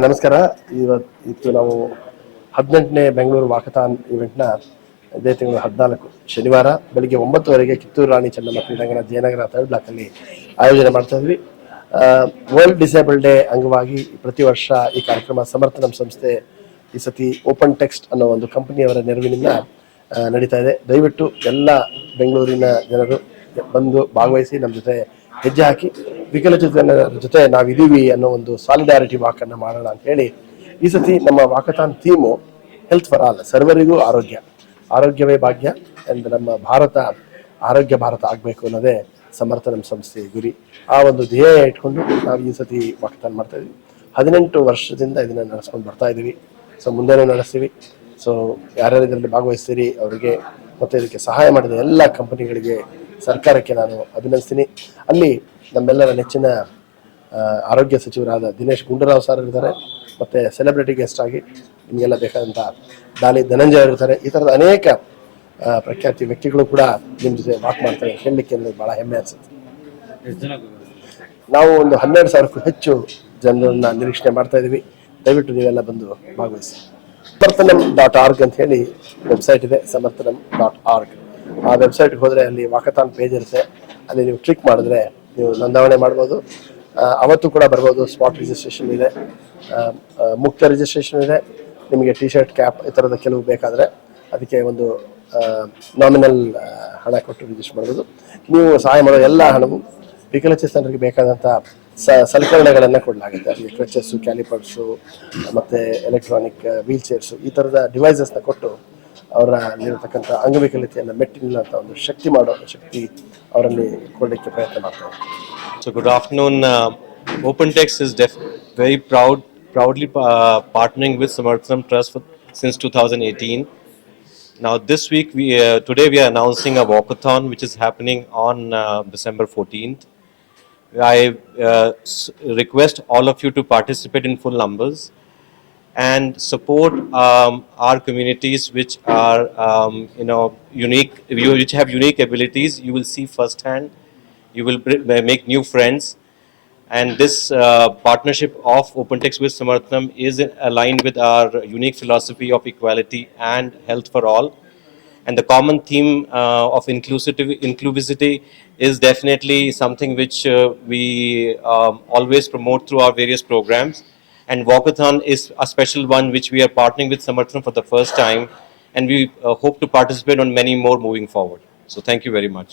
ನಮಸ್ಕಾರ. ಇವತ್ತು ಇತ್ತು ನಾವು ಹದಿನೆಂಟನೇ ಬೆಂಗಳೂರು ವಾಕಥಾನ್ ಇವೆಂಟ್ನ ಇದೇ ತಿಂಗಳು ಹದಿನಾಲ್ಕು ಶನಿವಾರ ಬೆಳಿಗ್ಗೆ ಒಂಬತ್ತುವರೆಗೆ ಕಿತ್ತೂರು ರಾಣಿ ಚೆನ್ನಮ್ಮ ಕ್ರೀಡಾಂಗಣ ಜಯನಗರ ಥರ್ಡ್ ಬ್ಲಾಕಲ್ಲಿ ಆಯೋಜನೆ ಮಾಡ್ತಾ ಇದ್ವಿ. ವರ್ಲ್ಡ್ ಡಿಸೇಬಲ್ ಡೇ ಅಂಗವಾಗಿ ಪ್ರತಿ ವರ್ಷ ಈ ಕಾರ್ಯಕ್ರಮ ಸಮರ್ಥನ ಸಂಸ್ಥೆ ಈ ಸತಿ ಓಪನ್ ಟೆಕ್ಸ್ಟ್ ಅನ್ನೋ ಒಂದು ಕಂಪನಿಯವರ ನೆರವಿನಿಂದ ನಡೀತಾ ಇದೆ. ದಯವಿಟ್ಟು ಎಲ್ಲ ಬೆಂಗಳೂರಿನ ಜನರು ಬಂದು ಭಾಗವಹಿಸಿ ನಮ್ಮ ಜೊತೆ ಹೆಜ್ಜೆ ಹಾಕಿ. ವಿಕಲಚೇತನರ ಜೊತೆ ನಾವಿದ್ದೀವಿ ಅನ್ನೋ ಒಂದು ಸಾಲಿಡಾರಿಟಿ ವಾಕನ್ನು ಮಾಡೋಣ ಅಂತ ಹೇಳಿ ಈ ಸತಿ ನಮ್ಮ walkathon theme health for all ಸರ್ವರಿಗೂ ಆರೋಗ್ಯ. ಆರೋಗ್ಯವೇ ಭಾಗ್ಯ ಎಂದು ನಮ್ಮ ಭಾರತ, ಆರೋಗ್ಯ ಭಾರತ ಆಗಬೇಕು ಅನ್ನೋದೇ ನಮ್ಮ ಸಂಸ್ಥೆಯ ಗುರಿ. ಆ ಒಂದು ಧ್ಯೇಯ ಇಟ್ಕೊಂಡು ನಾವು ಈ ಸತಿ ವಾಕಥಾನ್ ಮಾಡ್ತಾ ಇದ್ದೀವಿ. ಹದಿನೆಂಟು ವರ್ಷದಿಂದ ಇದನ್ನು ನಡೆಸ್ಕೊಂಡು ಬರ್ತಾ ಇದ್ದೀವಿ. ಸೊ ಮುಂದೆನೂ ನಡೆಸ್ತೀವಿ. ಸೊ ಯಾರ್ಯಾರು ಇದರಲ್ಲಿ ಭಾಗವಹಿಸ್ತೀರಿ, ಅವರಿಗೆ ಮತ್ತು ಇದಕ್ಕೆ ಸಹಾಯ ಮಾಡಿದ ಎಲ್ಲ ಕಂಪನಿಗಳಿಗೆ ಸರ್ಕಾರಕ್ಕೆ ನಾನು ಅಭಿನಂದಿಸ್ತೀನಿ. ಅಲ್ಲಿ ನಮ್ಮೆಲ್ಲರ ನೆಚ್ಚಿನ ಆರೋಗ್ಯ ಸಚಿವರಾದ ದಿನೇಶ್ ಗುಂಡೂರಾವ್ ಸರ್ ಇರ್ತಾರೆ, ಮತ್ತು ಸೆಲೆಬ್ರಿಟಿ ಗೆಸ್ಟ್ ಆಗಿ ನಿಮಗೆಲ್ಲ ಬೇಕಾದಂಥ ದಾನಿ ಧನಂಜಯ ಇರ್ತಾರೆ. ಈ ಥರದ ಅನೇಕ ಪ್ರಖ್ಯಾತಿ ವ್ಯಕ್ತಿಗಳು ಕೂಡ ನಿಮ್ಮ ಜೊತೆ ವಾಕ್ ಮಾಡ್ತಾರೆ. ಹೇಳಲಿಕ್ಕೆ ನನಗೆ ಭಾಳ ಹೆಮ್ಮೆ ಅನಿಸುತ್ತೆ. ನಾವು ಒಂದು ಹನ್ನೆರಡು ಸಾವಿರಕ್ಕೂ ಹೆಚ್ಚು ಜನರನ್ನ ನಿರೀಕ್ಷಣೆ ಮಾಡ್ತಾ ಇದ್ದೀವಿ. ದಯವಿಟ್ಟು ನೀವೆಲ್ಲ ಬಂದು ಭಾಗವಹಿಸಿ. ಸಮರ್ಥನಂ ಡಾಟ್ ಆರ್ಗ್ ಅಂತ ಹೇಳಿ ವೆಬ್ಸೈಟ್ ಇದೆ, ಸಮರ್ಥನಂ ಡಾಟ್ ಆರ್ಗ್ ಆ ವೆಬ್ಸೈಟ್ಗೆ ಹೋದರೆ ಅಲ್ಲಿ ವಾಕತಾನ್ ಪೇಜ್ ಇರುತ್ತೆ. ಅಲ್ಲಿ ನೀವು ಕ್ಲಿಕ್ ಮಾಡಿದ್ರೆ ನೀವು ನೋಂದಾವಣೆ ಮಾಡ್ಬೋದು. ಅವತ್ತು ಕೂಡ ಬರ್ಬೋದು ಸ್ಪಾಟ್ ರಿಜಿಸ್ಟ್ರೇಷನ್ ಇದೆ. ಮುಕ್ತ ರಿಜಿಸ್ಟ್ರೇಷನ್ ಇದೆ. ನಿಮಗೆ ಟಿ ಶರ್ಟ್ ಕ್ಯಾಪ್ ಈ ಥರದ ಕೆಲವು ಬೇಕಾದರೆ ಅದಕ್ಕೆ ಒಂದು ನಾಮಿನಲ್ ಹಣ ಕೊಟ್ಟು ರಿಜಿಸ್ಟರ್ ಮಾಡ್ಬೋದು. ನೀವು ಸಹಾಯ ಮಾಡೋ ಎಲ್ಲ ಹಣವು ವಿಕಲಚೇತನರಿಗೆ ಬೇಕಾದಂಥ ಸ, ಸಲಕರಣೆಗಳನ್ನು ಕೊಡಲಾಗುತ್ತೆ. ಅಲ್ಲಿ ಕ್ರಚಸ್ಸು ಕ್ಯಾಲಿಪರ್ಸು ಮತ್ತು ಎಲೆಕ್ಟ್ರಾನಿಕ್ ವೀಲ್ ಚೇರ್ಸು ಈ ಥರದ ಡಿವೈಸಸ್ನ ಕೊಟ್ಟು ಅವರ ಅಲ್ಲಿರತಕ್ಕಂಥ ಅಂಗವಿಕಲತೆಯನ್ನು ಮೆಟ್ಟಿ ನಿಲ್ಲುವಂಥ ಒಂದು ಶಕ್ತಿ ಮಾಡೋ ಶಕ್ತಿ ಅವರಲ್ಲಿ ಕೊಡಲಿಕ್ಕೆ ಪ್ರಯತ್ನ ಮಾಡ್ತಾರೆ So good afternoon. Uh, OpenText is def- very proud, proudly uh, partnering with Samarthanam Trust for, since 2018. Now this week, we uh, today we are announcing a walkathon which is happening on uh, December 14th. I uh, s- request all of you to participate in full numbers and support um, our communities which are um, you know unique which have unique abilities. You will see firsthand. You will make new friends. And this uh, partnership of OpenText with Samarthanam is aligned with our unique philosophy of equality and health for all. And the common theme uh, of inclusivity, inclusivity is definitely something which uh, we um, always promote through our various programs. And Walkathon is a special one which we are partnering with Samarthan for the first time, and we uh, hope to participate on many more moving forward. So thank you very much.